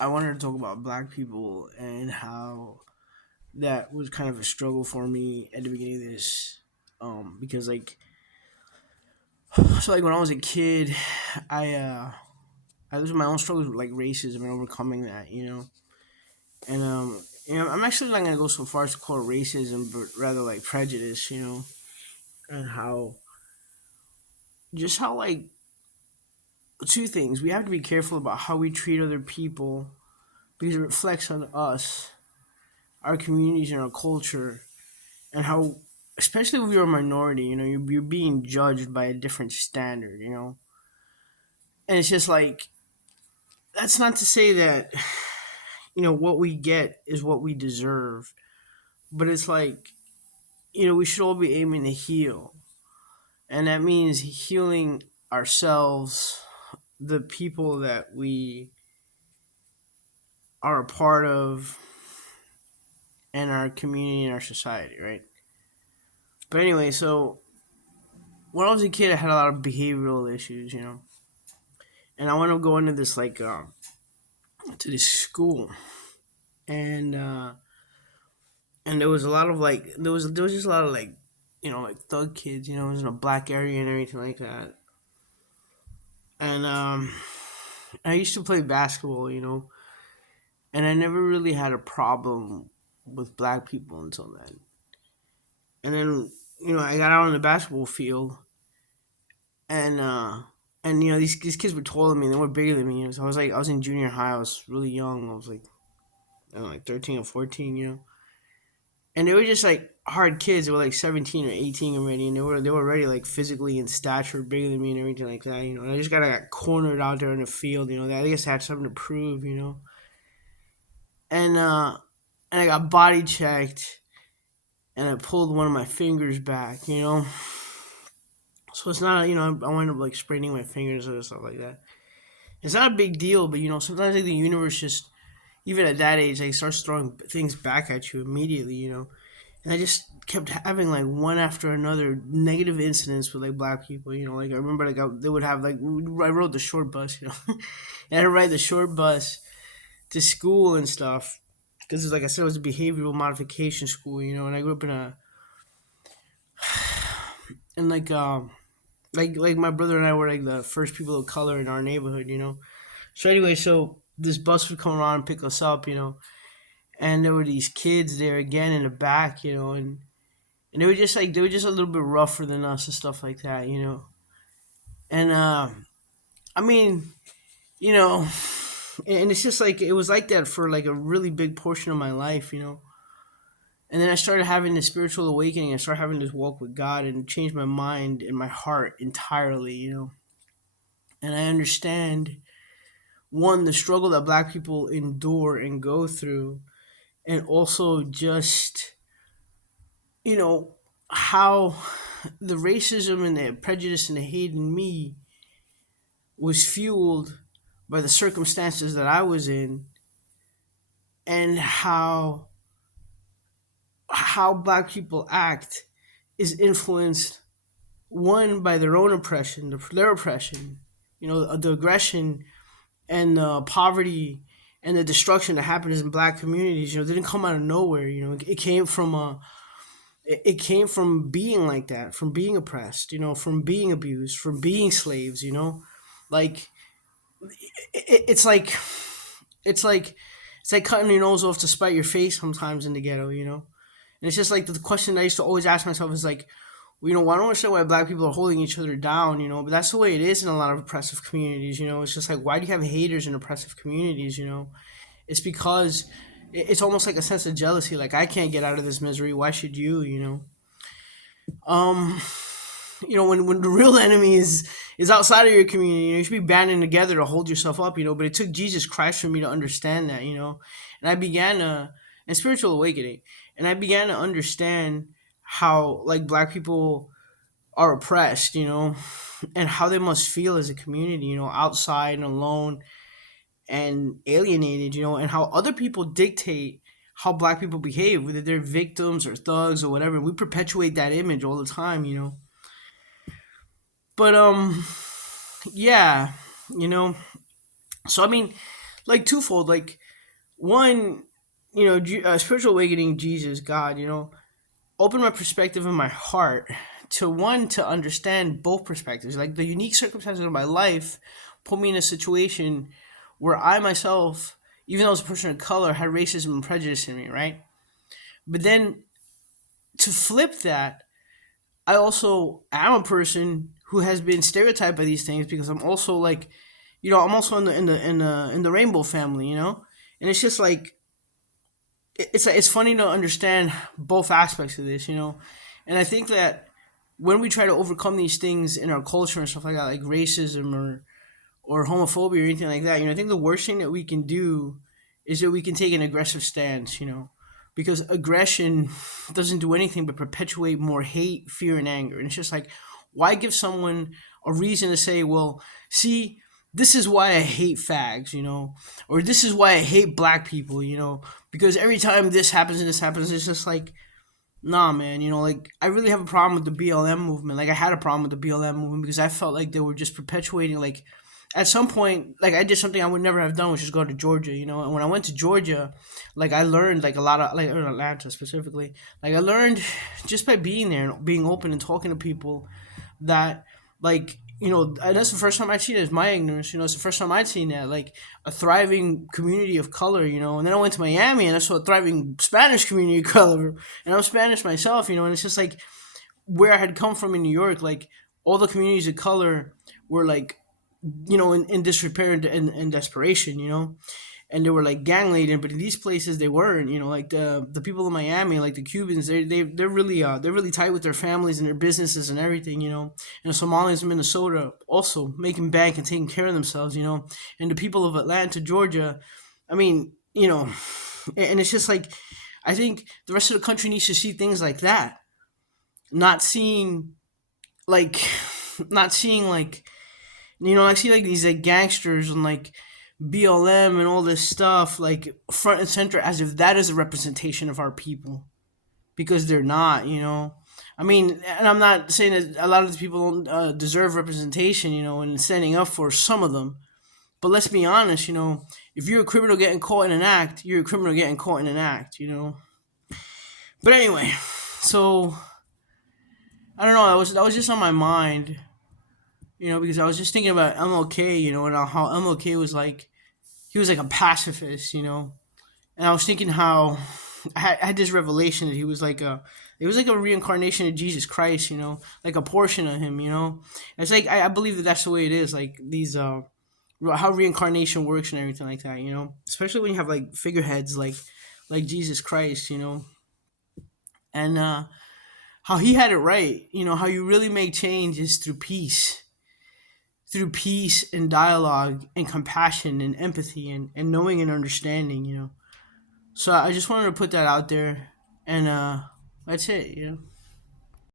I wanted to talk about black people and how that was kind of a struggle for me at the beginning of this. Because like when I was a kid, I uh, I was in my own struggles with like racism and overcoming that, And I'm actually not gonna go so far as to call it racism, but rather like prejudice, and how just how like two things we have to be careful about how we treat other people because it reflects on us, our communities, and our culture, and how, especially if you're a minority, you're being judged by a different standard, and it's just like that's not to say that what we get is what we deserve, but it's like we should all be aiming to heal, and that means healing ourselves, the people that we are a part of, and our community and our society, right? But anyway, so when I was a kid, I had a lot of behavioral issues, and I want to go into this like to this school, and and there was a lot of like there was just a lot of like like thug kids, it was in a black area and everything like that, and I used to play basketball, and I never really had a problem with black people until then, and then I got out on the basketball field, and these kids were taller than me, they were bigger than me, so I was in junior high, I was really young, I was like I don't know, like 13 or 14, and they were just like hard kids. They were like 17 or 18 already, and they were already like physically in stature bigger than me and everything like that. And I just got cornered out there in the field. That I guess I had something to prove. And and I got body checked, and I pulled one of my fingers back. So it's not I wound up like spraining my fingers or stuff like that. It's not a big deal, but sometimes like the universe just even at that age like starts throwing things back at you immediately. And I just kept having like one after another negative incidents with like black people. Like I remember they would have like I rode the short bus, and I had to ride the short bus to school and stuff because like I said, it was a behavioral modification school, and I grew up in a and like my brother and I were like the first people of color in our neighborhood. So anyway, so this bus would come around and pick us up, and there were these kids there again in the back, and they were just a little bit rougher than us and stuff like that. And I mean, you know, and it's just like it was like that for like a really big portion of my life. And then I started having this spiritual awakening. I started having this walk with God and changed my mind and my heart entirely. And I understand one the struggle that Black people endure and go through, and also just you know how the racism and the prejudice and the hate in me was fueled by the circumstances that I was in, and how black people act is influenced one by their own oppression, their oppression, the aggression and the poverty and the destruction that happens in black communities. Didn't come out of nowhere. It came from it came from being like that, from being oppressed, from being abused, from being slaves. Like it's like it's like it's like cutting your nose off to spite your face sometimes in the ghetto. And it's just like the question I used to always ask myself is like, well, I don't understand why black people are holding each other down, but that's the way it is in a lot of oppressive communities. It's just like, why do you have haters in oppressive communities? It's because it's almost like a sense of jealousy. Like, I can't get out of this misery. Why should you? Um, when the real enemy is outside of your community, you should be banding together to hold yourself up. But it took Jesus Christ for me to understand that. And I began to, and spiritual awakening, and I began to understand how like black people are oppressed, and how they must feel as a community, outside and alone and alienated, and how other people dictate how black people behave, whether they're victims or thugs or whatever. We perpetuate that image all the time. But yeah, you know. So I mean, like twofold. Like one, spiritual awakening, Jesus, God, open my perspective in my heart to one to understand both perspectives. Like the unique circumstances of my life put me in a situation where I myself, even though I was a person of color, had racism and prejudice in me, right? But then to flip that, I also am a person who has been stereotyped by these things because I'm also like, I'm also in the rainbow family, and it's just like it's funny to understand both aspects of this, and I think that when we try to overcome these things in our culture and stuff like that, like racism or homophobia or anything like that, I think the worst thing that we can do is that we can take an aggressive stance, because aggression doesn't do anything but perpetuate more hate, fear, and anger. And it's just like, why give someone a reason to say, well, see, this is why I hate fags, or this is why I hate black people, because every time this happens and this happens, it's just like, nah, man, like I really have a problem with the BLM movement. Like I had a problem with the BLM movement because I felt like they were just perpetuating, like at some point, like I did something I would never have done, which is go to Georgia, and when I went to Georgia, like I learned like a lot of, like in Atlanta specifically, like I learned just by being there and being open and talking to people that, like, and that's the first time I'd seen it. It's my ignorance, it's the first time I'd seen that, like a thriving community of color, and then I went to Miami and I saw a thriving Spanish community of color, and I'm Spanish myself, and it's just like where I had come from in New York, like all the communities of color were like, in disrepair and desperation, and they were like gang laden, but in these places they weren't, like the people in Miami, like the Cubans, they're really tight with their families and their businesses and everything, and the Somalians in Minnesota also making bank and taking care of themselves, and the people of Atlanta, Georgia, I mean, and it's just like, I think the rest of the country needs to see things like that, not seeing like not seeing like, I see like these like gangsters and like BLM and all this stuff like front and center as if that is a representation of our people, because they're not, I mean, and I'm not saying that a lot of these people don't deserve representation, and standing up for some of them. But let's be honest, if you're a criminal getting caught in an act, you're a criminal getting caught in an act. But anyway, so I don't know. That was just on my mind, because I was just thinking about MLK, and how MLK was like, he was like a pacifist, and I was thinking how I had this revelation that he was like it was like a reincarnation of Jesus Christ, like a portion of him, It's like I believe that that's the way it is, like these how reincarnation works and everything like that, especially when you have like figureheads like Jesus Christ, and how he had it right, how you really make change is through peace and dialogue and compassion and empathy and knowing and understanding. So I just wanted to put that out there, and that's it.